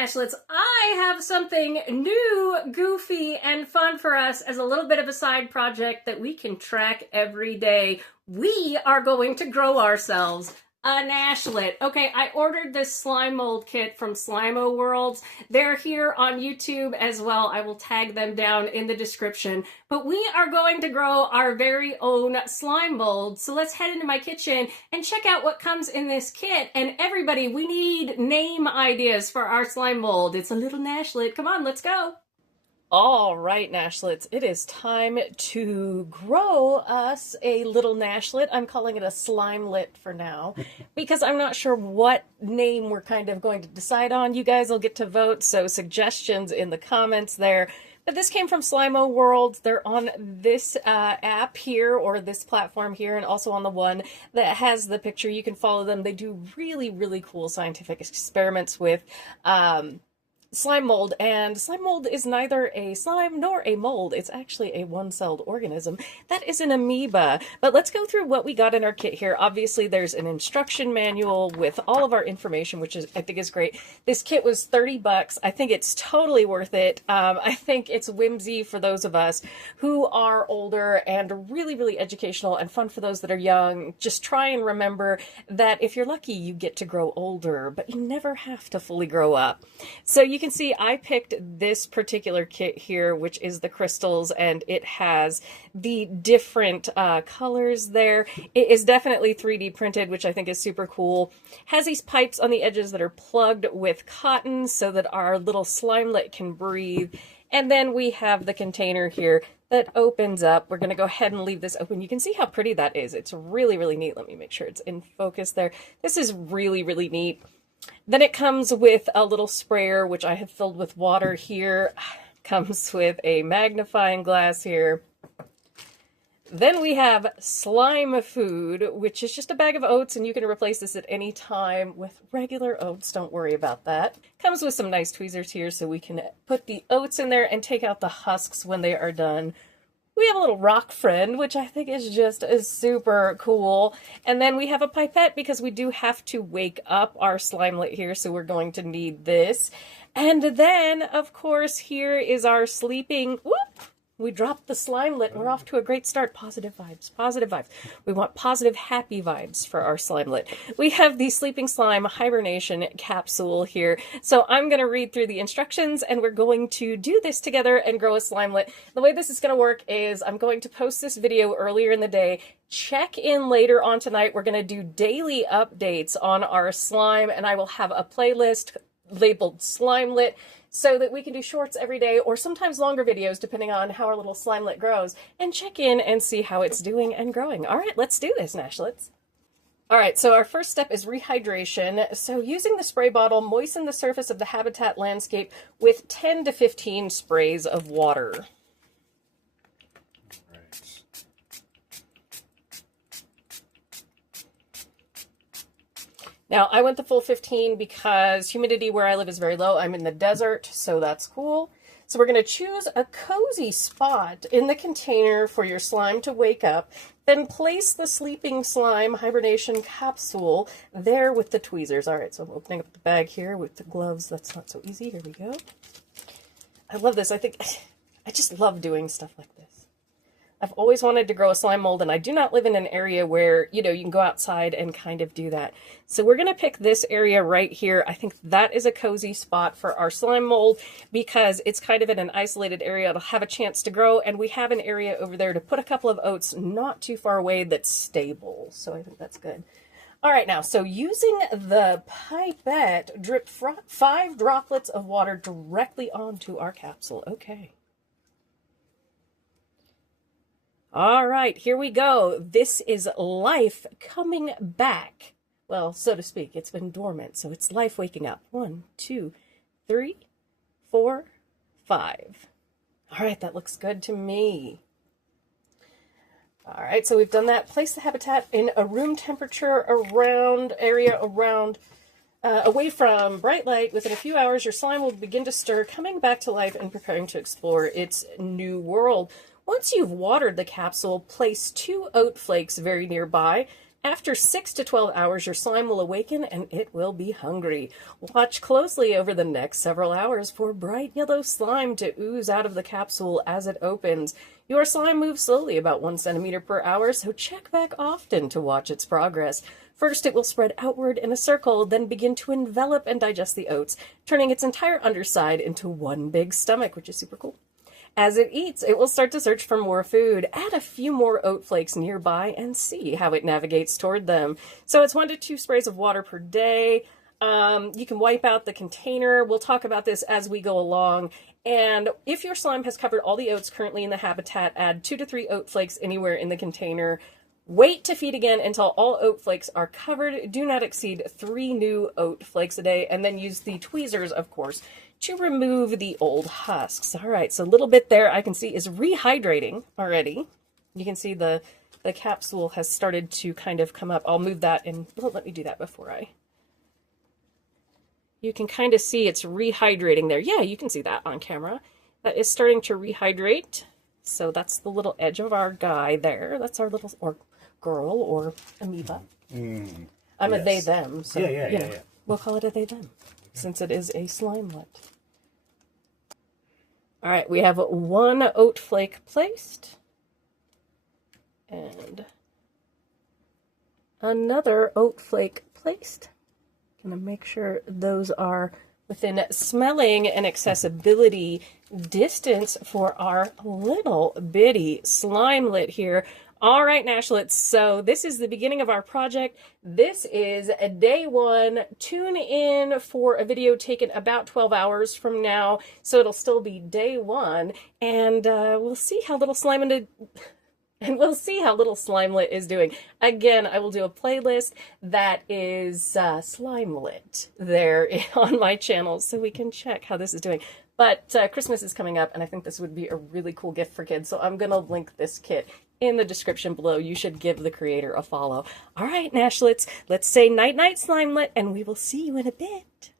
Nashlets, I have something new, goofy, and fun for us as a little bit of a side project that we can track every day. We are going to grow ourselves a Nashlet. Okay, I ordered this slime mold kit from Slimo Worlds. They're here on YouTube as well. I will tag them down in the description. But we are going to grow our very own slime mold. So let's head into my kitchen and check out what comes in this kit. And everybody, we need name ideas for our slime mold. It's a little Nashlet. Come on, let's go. All right, Nashlets, it is time to grow us a little Nashlet. I'm calling it a Slimelet for now because I'm not sure what name we're kind of going to decide on. You guys will get to vote, so suggestions in the comments there. But this came from Slimo World. They're on this app here, or this platform here, and also on the one that has the picture. You can follow them. They do really, really cool scientific experiments with slime mold, and slime mold is neither a slime nor a mold. It's actually a one-celled organism that is an amoeba. But let's go through what we got in our kit here. Obviously, there's an instruction manual with all of our information, which is, I think, is great. This kit was 30 bucks. I think it's totally worth it. I think it's whimsy for those of us who are older and really, really educational and fun for those that are young. Just try and remember that if you're lucky, you get to grow older, but you never have to fully grow up. So you can see I picked this particular kit here, which is the crystals, and it has the different colors there. It is definitely 3D printed, which I think is super cool. Has these pipes on the edges that are plugged with cotton so that our little Slimelet can breathe. And then we have the container here that opens up. We're going to go ahead and leave this open. You can see how pretty that is. It's really, really neat. Let me make sure it's in focus there. This is really, really neat. Then it comes with a little sprayer, which I have filled with water here. Comes with a magnifying glass here. Then we have slime food, which is just a bag of oats, and you can replace this at any time with regular oats. Don't worry about that. Comes with some nice tweezers here so we can put the oats in there and take out the husks when they are done. We have a little rock friend, which I think is just super cool. And then we have a pipette because we do have to wake up our Slimelet here, so we're going to need this. And then, of course, here is our sleeping... Whoop! We dropped the Slimelet and we're off to a great start. Positive vibes, positive vibes. We want positive, happy vibes for our Slimelet. We have the Sleeping Slime Hibernation capsule here. So I'm going to read through the instructions and we're going to do this together and grow a Slimelet. The way this is going to work is I'm going to post this video earlier in the day. Check in later on tonight. We're going to do daily updates on our slime, and I will have a playlist labeled Slimelet, so that we can do shorts every day or sometimes longer videos depending on how our little Slimelet grows, and check in and see how it's doing and growing. All right, let's do this, Nashlets. All right, so our first step is rehydration. So using the spray bottle, moisten the surface of the habitat landscape with 10 to 15 sprays of water. Now, I went the full 15 because humidity where I live is very low. I'm in the desert, so that's cool. So we're going to choose a cozy spot in the container for your slime to wake up. Then place the Sleeping Slime Hibernation capsule there with the tweezers. All right, so I'm opening up the bag here with the gloves. That's not so easy. Here we go. I love this. I just love doing stuff like this. I've always wanted to grow a slime mold, and I do not live in an area where, you know, you can go outside and kind of do that. So we're going to pick this area right here. I think that is a cozy spot for our slime mold because it's kind of in an isolated area. It'll have a chance to grow, and we have an area over there to put a couple of oats not too far away that's stable. So I think that's good. All right, now, so using the pipette, drip 5 droplets of water directly onto our capsule. Okay. All right, here we go. This is life coming back. Well, so to speak, it's been dormant, so it's life waking up. 1, 2, 3, 4, 5. All right, that looks good to me. All right, so we've done that. Place the habitat in a room temperature area around, away from bright light. Within a few hours, your slime will begin to stir, coming back to life and preparing to explore its new world. Once you've watered the capsule, place 2 oat flakes very nearby. After 6 to 12 hours, your slime will awaken and it will be hungry. Watch closely over the next several hours for bright yellow slime to ooze out of the capsule as it opens. Your slime moves slowly, about 1 centimeter per hour, so check back often to watch its progress. First, it will spread outward in a circle, then begin to envelop and digest the oats, turning its entire underside into one big stomach, which is super cool. As it eats, it will start to search for more food. Add a few more oat flakes nearby and see how it navigates toward them. So it's 1 to 2 sprays of water per day. You can wipe out the container. We'll talk about this as we go along. And if your slime has covered all the oats currently in the habitat, add 2 to 3 oat flakes anywhere in the container. Wait to feed again until all oat flakes are covered. Do not exceed 3 new oat flakes a day, and then use the tweezers, of course, to remove the old husks. All right, so a little bit there I can see is rehydrating already. You can see the capsule has started to kind of come up. I'll move that and let me do that before you can kind of see it's rehydrating there. Yeah, you can see that on camera. That is starting to rehydrate. So that's the little edge of our guy there. That's our little or girl or amoeba. I'm a they them. So, yeah. We'll call it a they them since it is a slimelet. All right, we have 1 oat flake placed. And another oat flake placed. Gonna make sure those are within smelling and accessibility distance for our little bitty slimelet here. All right, Nashlets, so this is the beginning of our project. This is day 1. Tune in for a video taken about 12 hours from now, so it'll still be day 1, and we'll see how little Slimelet is doing. Again, I will do a playlist that is Slimelet there on my channel, so we can check how this is doing. But Christmas is coming up, and I think this would be a really cool gift for kids, so I'm going to link this kit in the description below. You should give the creator a follow. All right, Nashlets, let's say night-night, Slimelet, and we will see you in a bit.